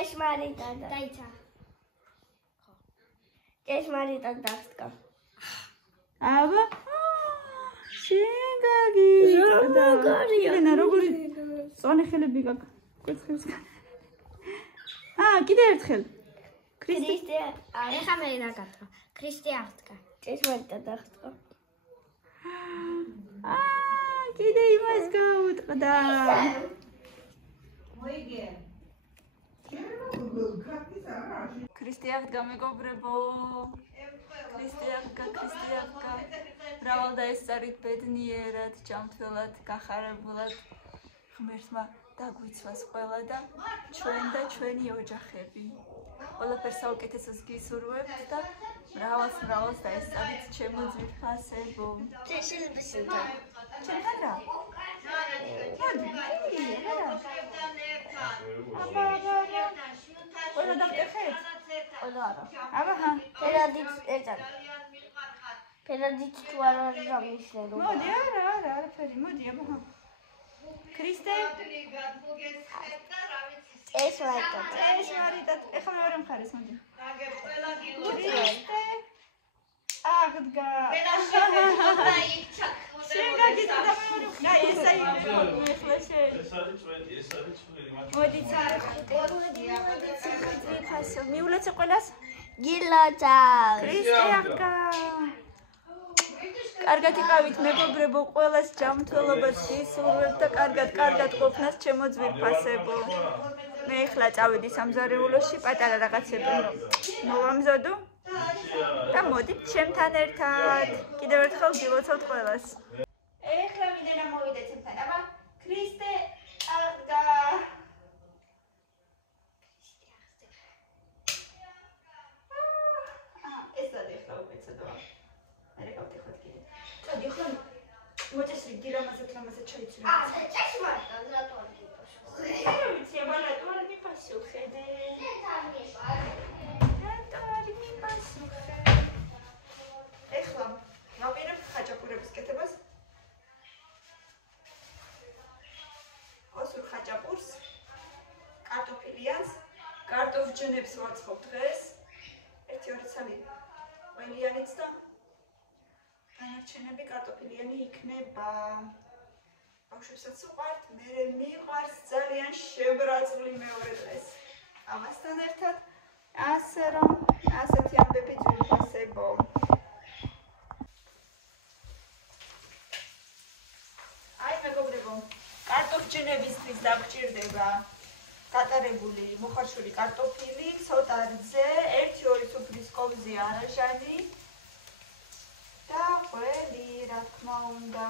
ჭეშმარიტად დაიცა. ჭეშმარიტად დაგსკა. აბა შენ გაგიწყდა. ენა როგორი წონი ხელები გაქვს. კუთხეს. კიდე ერთხელ. ქრისტე ეხა მე დაგატყვა. ქრისტე აღდგა. ჭეშმარიტად დაგსკა. კიდე იმას გაუტყდა. მოიგე. ქრისტე აღდგა მეგობრებო. ქრისტე აღდგა. მრავალ დაესწარით ბედნიერად, ჯანმრთელად, გახარებულად. ღმერთმა დაგვიცვას ყველა და ჩვენ და ჩვენი ოჯახები. ყველაფერს საუკეთესოს გისურვებთ და მრავალს დაესწარით ჩემო ძვირფასებო. შეიძლება შევდა. ჩემთან რა? ყველა დავტეხეთ? ყველა არა. აბა ფერადიც ეწარ. ფერადიც თუ არ არის გამიშლე. მოდი არაფერი, მოდი აბა. ქრისტე ჭეშმარიტად. ეხლა მეორე მხარეს მოდი. ქრისტე აღდგა. შენ გაგიწევდა მეორე მხარე. ესა იყო ეხლა შენ. მოდი ძვირფასო. მიულოცე ყველას. გილოცა. ქრისტე აღდგა. კარგად იყავით მეგობრებო, ყველას ჯანმრთელობას გისურვებთ და კარგად ყოფნას ჩემო ძვირფასებო. მე ახლა წავედი სამზარეულოში, პატარა რაღაცები მოვამზოდო და მოდით ჩემთან ერთად. კიდევ ერთხელ გილოცავთ ყველას. ეხლა ვინანა მოვიდა ჩემთან, აბა ქრისტე აღდგა. ესა ეხლა უპეცადო. არა გავტეხოთ კიდე. წადი ახლა მოწესრიგ გირამაზეთ ჩაიცრე. ჭეშმარიტად რატო არ გიპასო? არა ვიცი, აბა რატო არ მიპასუხე? ეხლა ვაპირებ ხაჭაპურების კეთებას. ოსურ ხაჭაპურს, კარტოფილიანს, კარტოფჯნებს ვაწყობ დღეს. 1-2 ცალი ყველიანიც და დანარჩენები კარტოფილიანი იქნება. ბავშვებსაც უყვართ, მე მიყვარს ძალიან შებრაწული მეორე დღეს. ამასთან ერთად ასე რომ ასეთი ამბები ძვირფასებო. აი მეგობრებო, კარტოფჯნებისთვის დაგჭირდება გატარებული მოხარშული კარტოფილი, ცოტა რძე, 1-2 სუფრის კოვზი არაჟანი და ყველი, რა თქმა უნდა.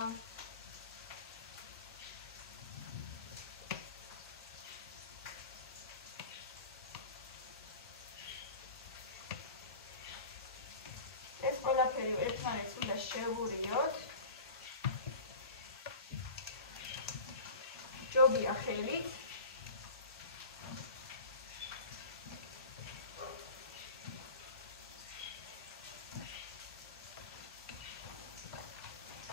ეს ყველაფერი ერთმანეთს უნდა შევურიოთ. ჯობია ხელით.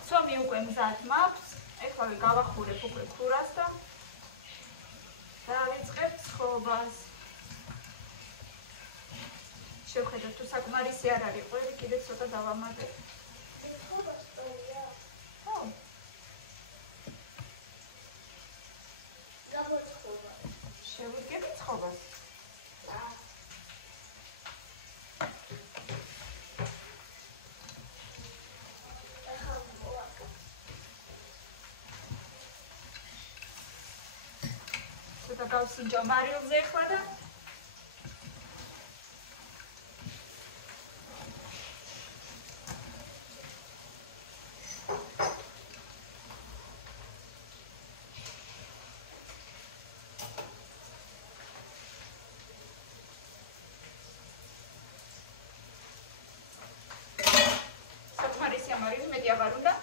სომი უკვე მზად მაქვს. ეხლა გავახურებ უკვე ქურას და დავიწყებ ცხობას. შევხედოთ თუ საკმარისი არ არის ყველი, კიდე ცოტა დავამატებ. ხო. გამოცხობა. შევუდგები ცხობას. ცოტა გავსინჯო მარილზე ახლა და საკმარისი ამარილი მეტი აღარ უნდა.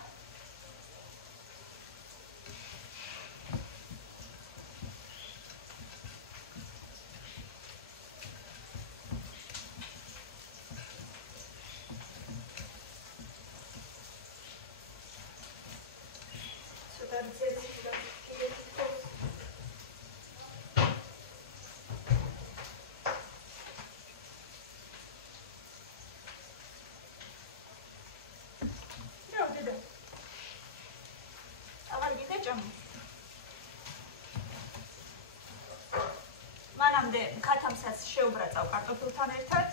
მანამდე ქათამსაც შეუბრაწავ კარტოფილთან ერთად.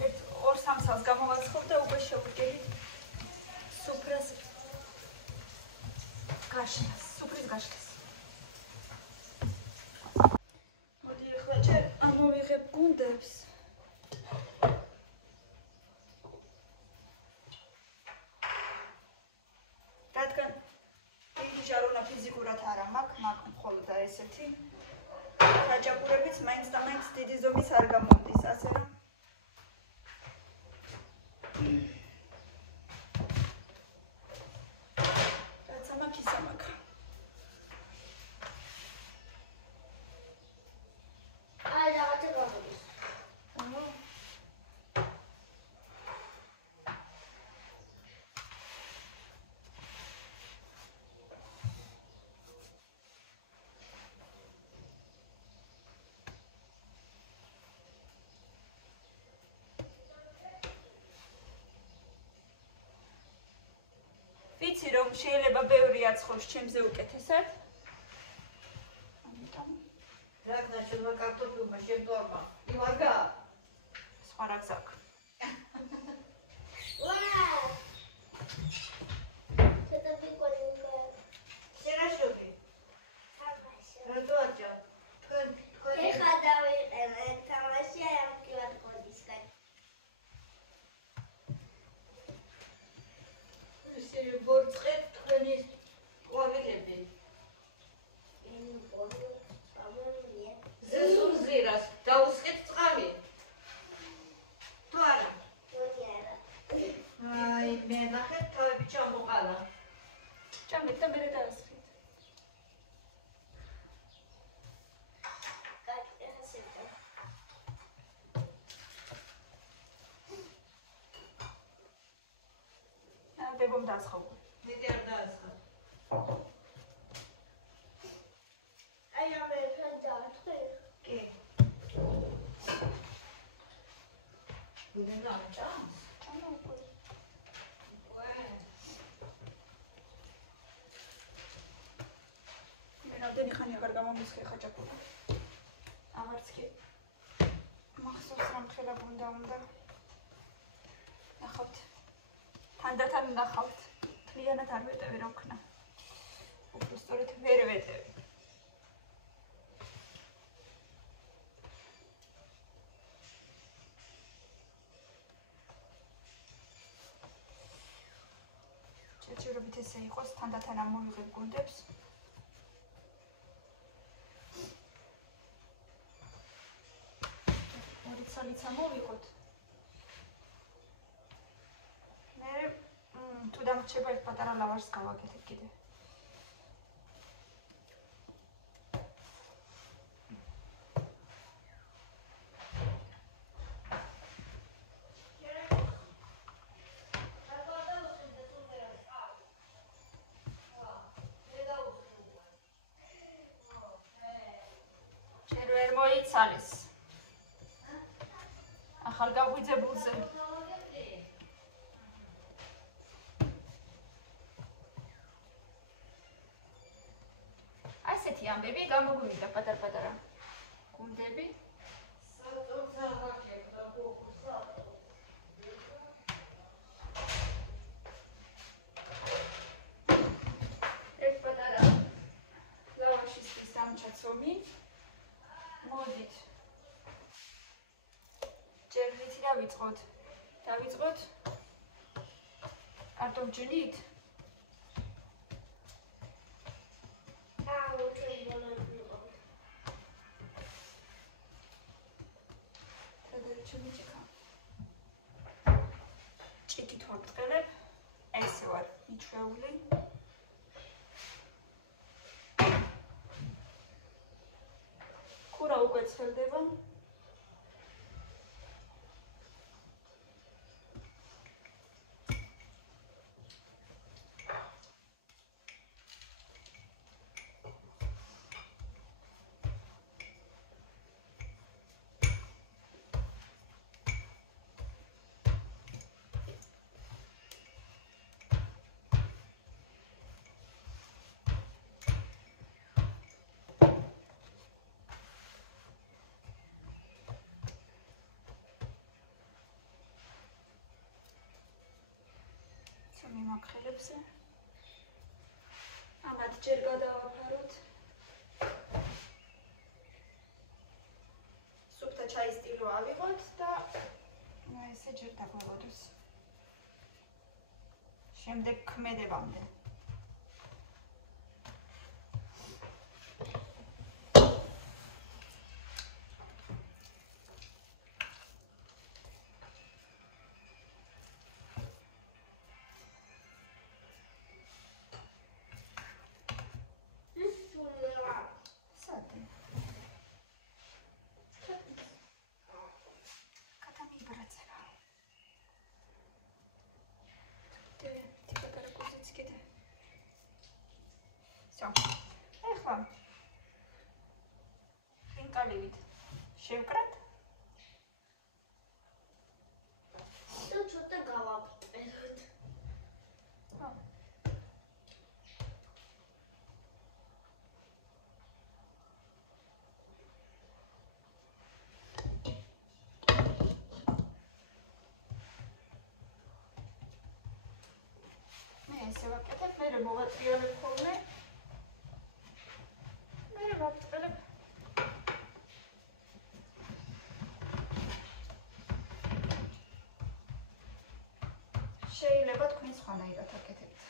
2-3 წელს გამოვაცხობ და უკვე შევდგებით სუფრის გაშლას. მოდი ახლა ჯერ ამოვიღებ გუნდებს. რადგან დიდი ჟარონა ფიზიკურად არ მაქვს, მხოლოდ ესეთი. რაჭაპურებიც მაინც და მაინც დიდი ზომის არ გამოდის, ასე რომ ვიცი რომ შეიძლება ბევრი აცხოს ჩემზე უკეთესად. ამიტომ რაგნა შენმა კარტოფილმა შემტვარმა. იმარგა. სხვა რა გზაქვს. ვაუ! ცოტა პიკოლინგა. შენაშობი. თამაში. რატოაჭა? თქვენ ეხა დავიყენე თამაში ამ QR კოდისგან. ბორწყეთ თქვენი ყვავილები. ზესურზირას დაუსხეთ წყალი. თუ არა? აი, მე ნახეთ თავები ჩამოყალა. ჭამეთ და მერე დაასხით. ბებომ დაასხობ. მეტი არ დაასხა. აი ამ ერთად დაათხე. კი. ვინ დააჭამს? მე რამდენი ხანი აღარ გამომისხე ხაჭაპურა. აღარც კი. მახსოვს რომ ხელა უნდა. ნახავთ. თანდათან ნახავთ. თლიანად არ ვეტევი რა ვქნა. უბრალოდ ვერ ვეტევი. შეჭირობით ესე იყოს, თანდათან ამოვიღებ გუნდებს. მორიცალიც ამოვიღოთ. თუ დამრჩება ერთ პატარა ლავაშს გავაკეთებ კიდე. ჯერ ვერ მოიცალეს. ახალ გაგვიძებულზე. ასეთი ამბები გამოგვივიდა პატარ-პატარა გუნდები. ერთ პატარა ლავაშისთვის დამჩაცომი. მოდით. ჯერ ვიცი რა ვიწყოთ. დავიწყოთ კარტოფჯნით. ჭიქით ვარწყელებ. ესე ვარ მიჩვეული. კურა უკვე ცელდება. მიმოხელებზე. ამათ ჯერ გადავაფაროთ. სუფთა ჩაის სტილო ავიღოთ და ესე ჯერ დაგვაბოდოს. შემდეგ ქმედებამდე. ეხლა ხინკალივით შევკრათ და ცოტა გავაპტეროთ. მე ესე ვაკეთებ, მე მოვატრიალებ ხოლმე. შეიძლება თქვენ სხვანაირად აკეთებთ.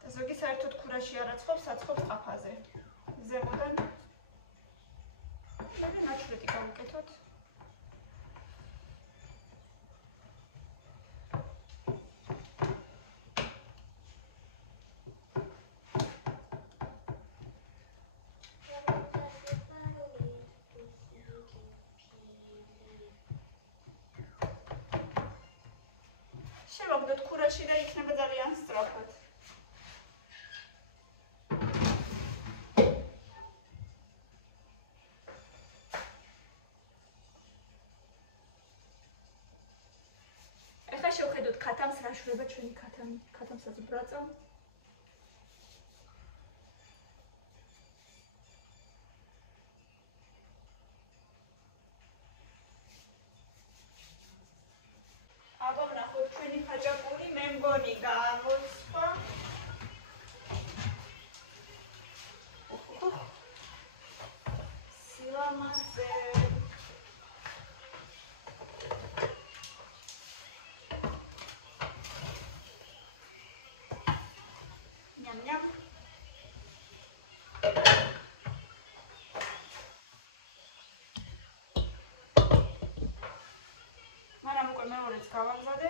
და ზოგი საერთოდ ქურაში არ აწყობს, აწყობს ყაფაზე. ზემოდან მე ნაჩვენები გავუკეთოთ. შევაგდოთ ქურაში და იქნება ძალიან სწრაფად. ეხლა შევხედოთ ქათამს, რა შვება ჩვენი ქათამსაც ბრაწა. აბა ნახოთ ჩვენი ხაჭაპური მე მგონი გამოსვა. სილამაზე ნям-ნям. მაგრამ უკვე მეორეც გავაგზადე.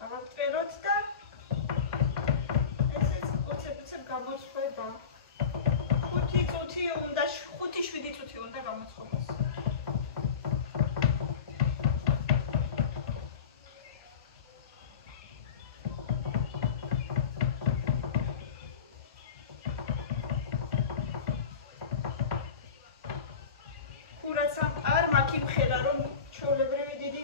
გავავწეროთ და ეს უცებ გამოსვება. 5 წუთი უნდა 5-7 წუთი უნდა გამოცხადოს. არ მაქვს იმხელა რომ ჩვეულებრივი დიდი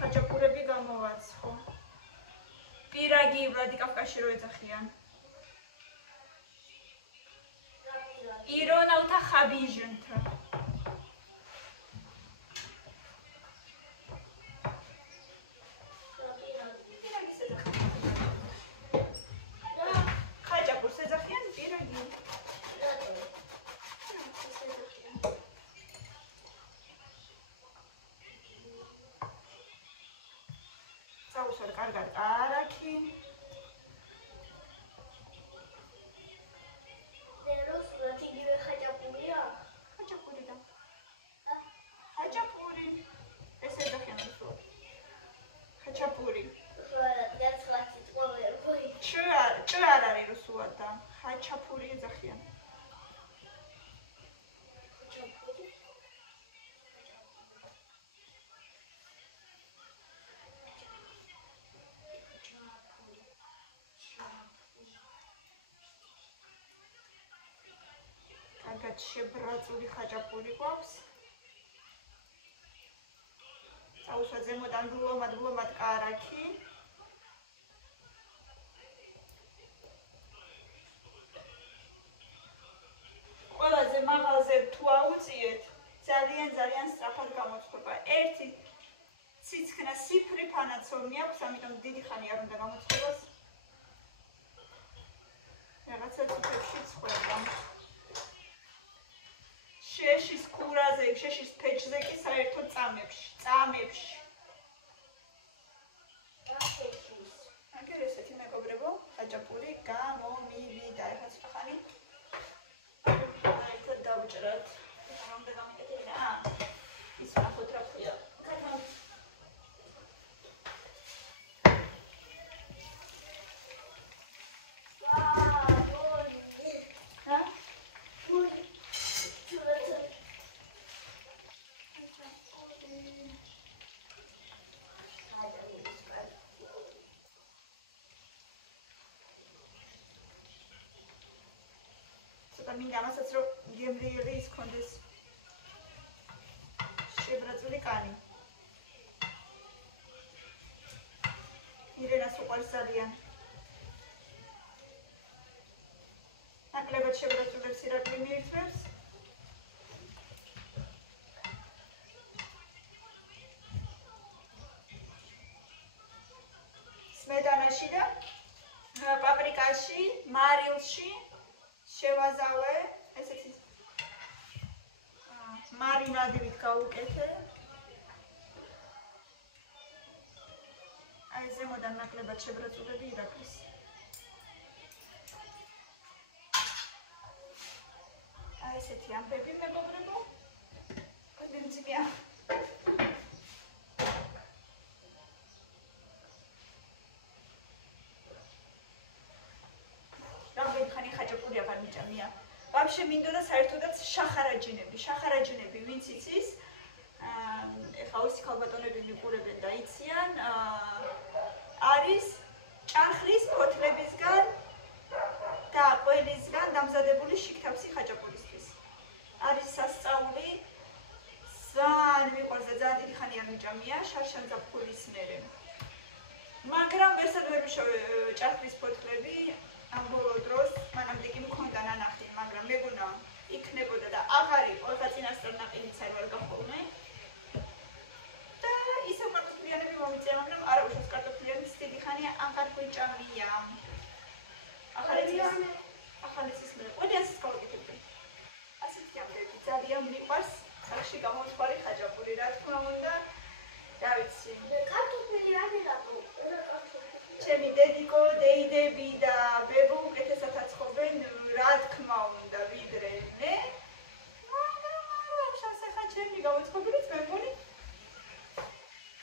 ხაჭაპურები გამოვაცხო. პირაგი ვლადიკავკაზში რო ეძახიან. ირონავთა ხაბიჟენთა. ხაჭაპურს ეძახიან პირაგი. წავუსვარ კარგად არაქი. ხაჭაპური და ხაჭაპური ეს ეძახიან რუსულად. ხაჭაპური. ჭ არ არის რუსულად და ხაჭაპური ეძახიან. კარგად შებრაწული ხაჭაპური გვაქვს. წაუშვა ზემოდან დულომად კარაქი. ყველაზე მაღალზე თუ აუწიეთ, ძალიან სწრაფად გამოცხობა. ერთი ციცქნა სიფრი ფანაცომი აქვს, ამიტომ დიდი ხანი არ უნდა გამოცხობას. რაღაცა ციფრებში ცხოვრება. შეშის ქურაზე, შეშის ფეჭზე კი საერთოდ წამებში. აგერ ესეთი მეგობრებო, ხაჭაპური გამომივიდა. ეხლა ცოტა ხანი ერთად დავჭრათ. რა უნდა გამიკეთებინა? ის ნახოთ რა ქვია. მინდა ამასაც რომ გემრიელი ის კონდეს შებრაწული კანი. ირენას უყვარს ძალიან. ნაკლებად შებრაწულებს ირაკლი მიირთმევს. სმეტანაში და პაპრიკაში, მარილში შევაზავე, ესეთი მარინადებით გავუკეთე. აი ზემოდან ნაკლებად შებრაწულები ირაკლის. აი ესეთი ამბები მეგობრებო. კოდი მძიმეა. ვაფშე მინდოდა საერთოდაც შახარაჯინები ვინც იცის ეხლა ოსი ქალბატონები მიყურებენ და იციან არის ჭახლის ფოთლებისგან და ყველისგან დამზადებული შიგთავსი ხაჭაპურისთვის. არის სასწაული ძალიან მიყვარს და ძალიან დიდი ხანი არ მიჭამია შარშანძაფხულის მერე. მაგრამ ვერსად ვერ მიშოვე ჭახლის ფოთლები ამ ბოლო დროს მანამდე კი მქონდა ნანახი, მაგრამ მეგონა იქნებოდა და აღარ იყო, ხა წინასწარ ნაყინიც არ ვარ გახოვნე. და ისევ კარტოფილიანები მომიწია, მაგრამ არა უშავს კარტოფილიანის დიდი ხანი აღარ გვიჭამია. ახალი წლის მერე ყველი ასეც გავაკეთებდი. ასეთი ამბები ძალიან მიყვარს, სახში გამოცხარი ხაჭაპური, რა თქმა უნდა. რა ვიცი. კარტოფილი არ მიღაბო. ჩემი დედიკო, დეიდები და ბებო უკეთესად აცხობენ, რა თქმა უნდა, ვიდრე მე. მაგრამ შანსი ხა ჩემი გამოცხობილიც მე მგონი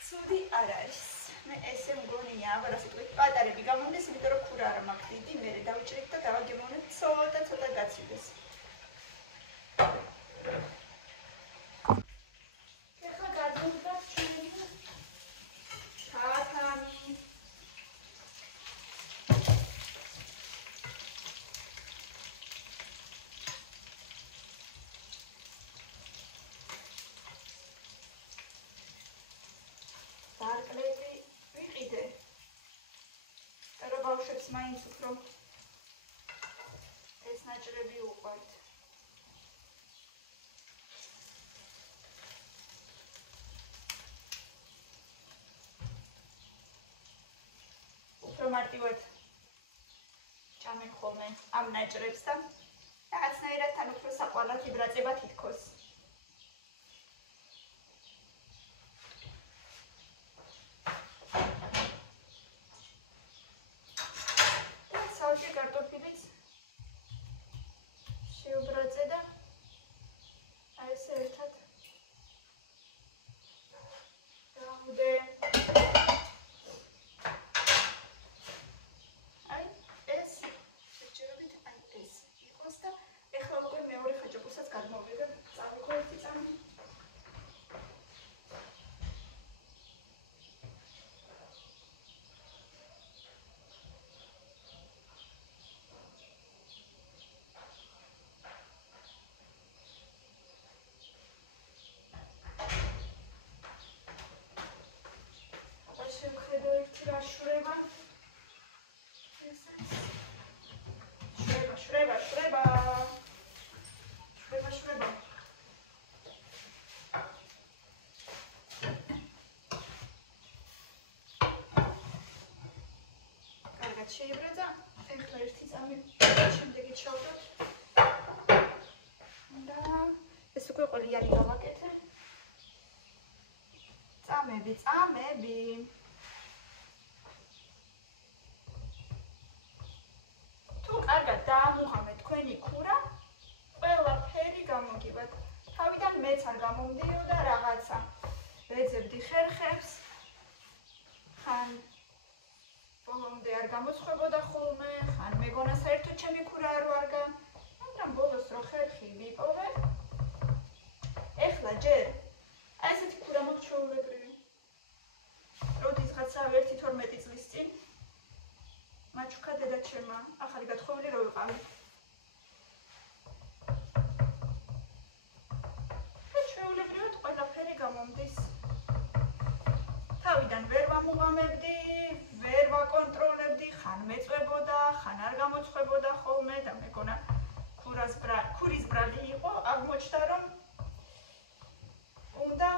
ცუდი არ არის. მე ესე მგონია, აღარა სიტყვით პატარები გამომდეს, იმიტომ რომ ქურა არ მაქვს დიდი, მე დავჭრით და დავაგემოვნებ ცოტა გაცივდეს. ეხლა გადავიდა ჩვენი ჩათამი. დარკლები ვიყიდე. და რა ბავშვებს მაინც უფრო ეს ნაჭრები უყვართ. უფრო მარტივად ჭამენ ხოლმე ამ ნაჭრებს და რაღაცნაირად თან უფრო საყვარლად იბრაწება თითქოს. სალჭე კარტოფილიც შევბრაწე და აი ესე ერთად დავდე. აი ეს შეჭერებით აი ეს იყოს და ეხლა უკვე მეორე ხაჭაპურსაც გადმოვიღებ. შრება. შრება. კარგად შეიბრედა. ეხლა ერთი წამი შემდეგი ჩავდოთ. და ეს უკვე ყოლიანი გავაკეთე. წამები. თუ კარგად დაამუღამეთ თქვენი ქურა, ყველაფერი გამოგივათ. თავიდან მეც არ გამომდიოდა რაღაცა. ვეძებდი ხერხებს. ხან ბოლომდე არ გამოცხებოდა ხოლმე, ხან მეგონა საერთოდ ჩემი ქურა არ ვარგა, მაგრამ ბოლოს რო ხერხი ვიპოვე, ეხლა ჯერ აი ესეთი ქურა მაქვს ჩვეულებრივი. როდისღაცა 1-12 წლის წინ მაჩუქა დედაჩემმა ახალი გათხოვილი რო ვიყავით. და ჩვეულებრივად ყველაფერი გამომდის. თავიდან ვერ ვამუღამებდი, ვერ ვაკონტროლებდი, ხან მეწვებოდა, ხან არ გამოცხებოდა ხოლმე და მეგონა ქურის ბრალი იყო, აღმოჩნდა რომ უნდა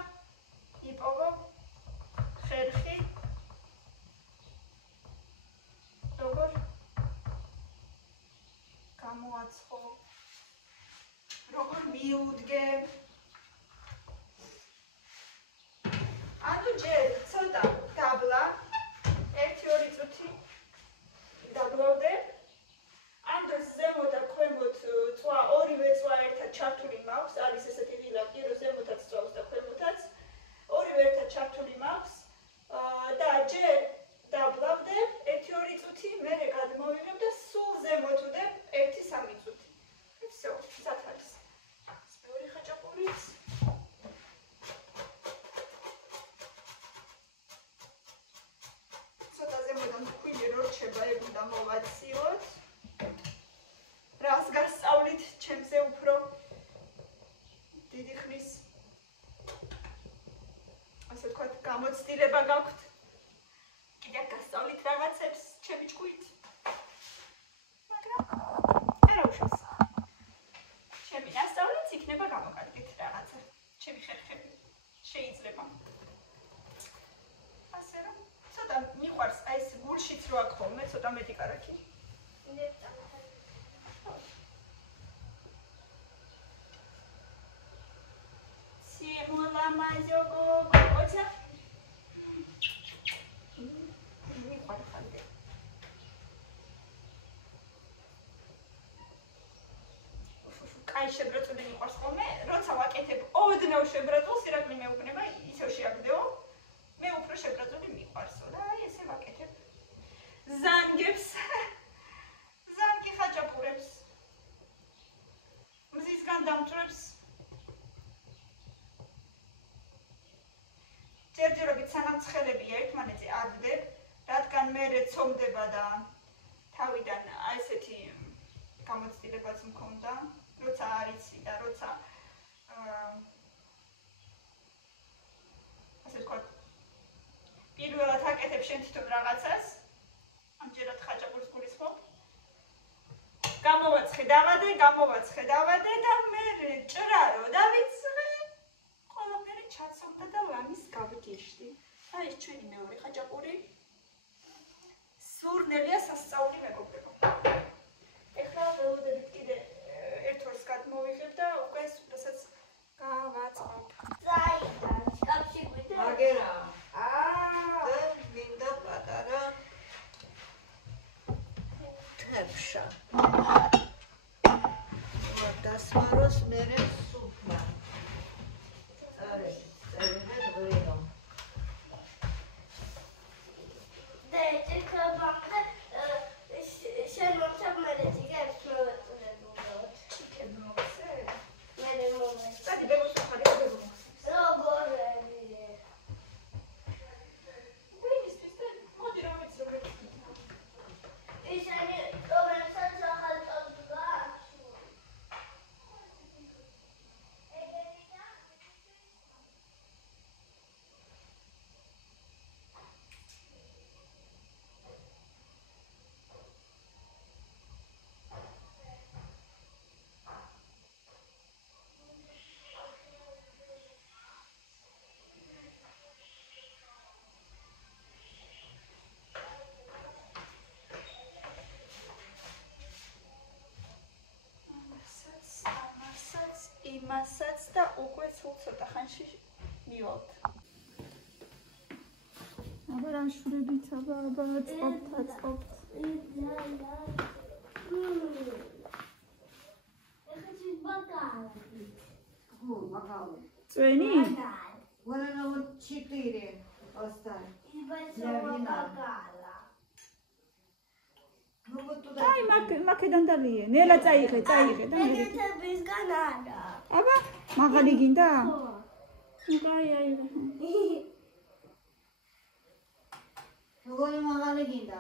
იპოვო ხერხი. როგორ გამოაცხო, როგორ მიუდგე. ანუ ჯერ ცოტა დაბლა 1-2 წუთი დაბლავდე. ამ დროს ზემოთ და ქვემოთ წვა, ორივე წვა ერთად ჩართული მაქვს, არის ესეთი ღილაკი, რომ ზემოთაც წვავს და ქვემოთაც. ორივე ერთად ჩართული მაქვს და ჯერ დაბლავდე 1-2 წუთი, მერე გადმოვიღებ და სულ ზემოთ ვდებ 1-3 წუთი. всё, მზად არის. მეორე ხაჭაპურიც. ცოტა ზემოდან ქვილი რო რჩება, ეგ უნდა მოვაცილოთ. რას გასწავლით ჩემზე უფრო დიდი ხნის ასე ვთქვათ გამოცდილება გაქვთ. კიდევ გასწავლით რაღაცებს ჩემი ჭკუით. მაგრამ არა უშავს. ჩემი ასწავლით იქნება გამოკარგეთ რაღაცა. ჩემი ხერხები შეიძლება. ასე რომ ცოტა მიყვარს აი ეს გულშიც რო აქ ხოლმე ცოტა მეტი კარაკი. Simula mais jogo coisa. კაი შებრაწული მიყვარს ხოლმე, როცა ვაკეთებ ოდნავ შებრაწულს, ირაკლი მეუბნება, ისევ შეაგდეო. მე უფრო შებრაწული მიყვარსო და აი ესე ვაკეთებ. ზანგებს. ზანგი ხაჭაპურებს. მზისგან დამჭრებს. ჯერჯერობით სანამცხელები ერთმანეთზე ადდებ, რადგან მე რეცომდება და თავიდან აი ესეთი გამოცდილებაც მქონდა, როცა არიცი და როცა ასე ვთქვათ, პირველად აკეთებ შენ თვითონ რაღაცას, ამჯერად ხაჭაპურს გულისხმობ, გამოვაცხე დავადე და მე ჭრარო და ვიცხე, ყველაფერი ჩაცობდა და ლამის გავგიშდი. აი ეს ჩვენი მეორე ხაჭაპური. სურნელია სასწაული მეგობრებო. ეხლა ველოდებით კიდე ერთ-ორს გადმოვიღებ და უკვე რასაც გავაწყობ. წაიდან შკაფში გვიდე. მაგერა. და მინდა პატარა თებშა. დასმაროს მერე სუფლა. ისინი პრობლემსაც ახალ მასაც და უკვე სულ ცოტა ხანში მივალთ. აბა რა შვრებით, აბა წყობთ. წვენი? Вона вот 4 оставь. Ну вот туда. აი მაკედან დალიე. ნელა წაიღე და მე. თებისგან არა. აბა მაღალი გინდა? აი. როგორი მაღალი გინდა?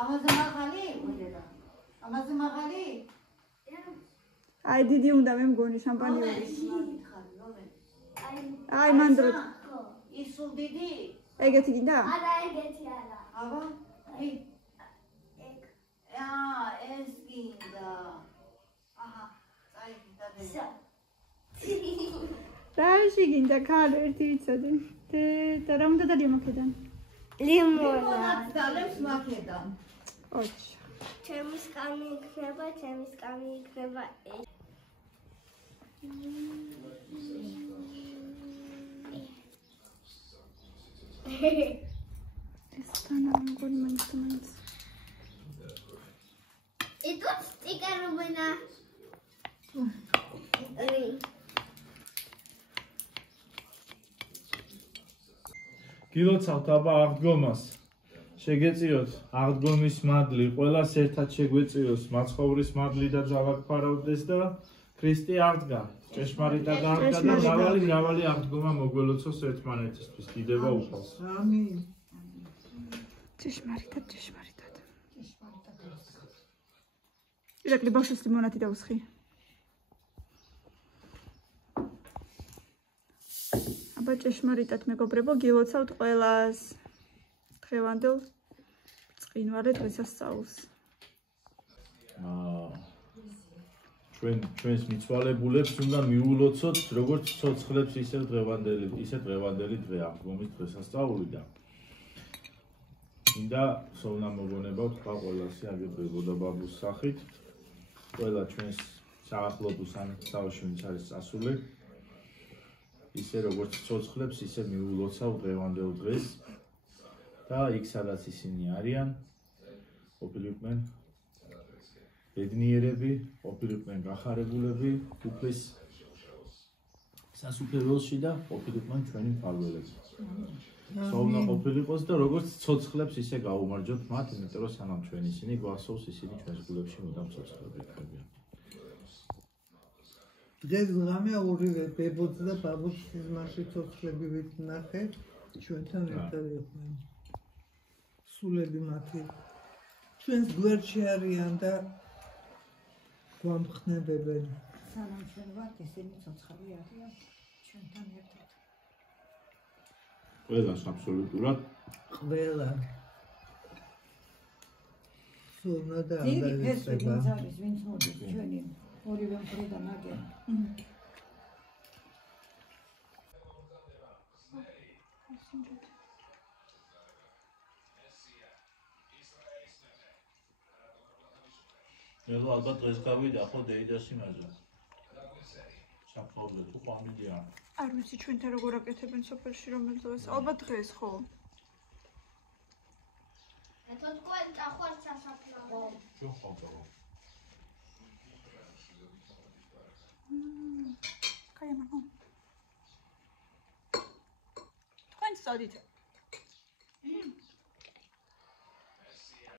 ამაზე მაღალი? მოდელა. ამაზე მაღალი? აი დიდი უნდა მე მგონი შამპანიური. აი მან დრო. ისულ დიდი? ეგეთი გინდა? არა ეგეთი არა. აბა? ეს გინდა. აჰა, წაიღე და რაში გინდა ქალ ერთი ვიცოდი. და რა უნდა დადიო მაქედან? ლიმონად. დალებს მაქედან. ოჩ. ჩემი სკამი იქნება ეს. ეს თანა მგონი მაინც. Идут стикеры на. გილოცავთ აბა აღდგომას. შეგეწიოთ აღდგომის მადლი, ყველას ერთად შეგვეწიოს მაცხოვრის მადლი და ძალაგვფარავდეს და ქრისტე აღდგა. ჭეშმარიტად აღდგა და მრავალი აღდგომა მოგველოცოს ერთმანეთისთვის. დიდება უფალს. ამინ. ჭეშმარიტად. ირაკლი ბავშვს ლიმონადი დაუსხი. აბა ჭეშმარიტად მეგობრებო, გილოცავთ ყველას დღევანდელ წინვარე დღესასწაულს. ჩვენს მიცვალებულებს უნდა მიულოცოთ როგორც ცოცხლებს ისე დღევანდელი დღე აღდგომის დღესასწაული და მინდა სოვნა მოგონება ვთქვა ყველასი აგებდებოდა ბაბუს სახით. ყველა ჩვენს საახლობლოს ან თავში ვინც არის წასული ისე როგორც ცოცხლებს ისე მიულოცავ დღევანდელ დღეს და იქ სადაც ისინი არიან ყოფილიყვნენ ბედნიერები, ყოფილიყვნენ გახარებულები უფლის სასუფეველში და ყოფილიყვნენ ჩვენი მფარველები. სოვნა ყოფილიყოს და როგორც ცოცხლებს ისე გაუმარჯოთ მათ, იმიტომ რომ სანამ ჩვენ ისინი გვახსოვს, ისინი ჩვენს გულებში მუდამ ცოცხლები იქნებიან. დღეს ღამე ორივე ბებოც და ბაბუც სიზმარში ცოცხლები ვნახე, ჩვენთან ერთად იყვნენ. სულები მათი ჩვენს გვერდში არიან და გვამხნებებენ. სანამ ჩვენ ვართ, ისინი ცოცხალი არიან ჩვენთან ერთად. ყველას აბსოლუტურად ყველა. სულნა და დიდი ფესვი ანდაიზება. ვინც არის, ვინც მოდის ჩვენი ორივე მხრიდან აგენ. ნელო ალბათ დღეს გავიდა ხო დეიდას იმაზე. საფრთხე თუ ყამიდია. არ ვიცი ჩვენთან როგორ აკეთებენ სოფელში რომელ დღეს. ალბათ დღეს ხო. Это сколько хочется сопла. Čo ხავდა? კაი მაგო. თქვენ სწოდით.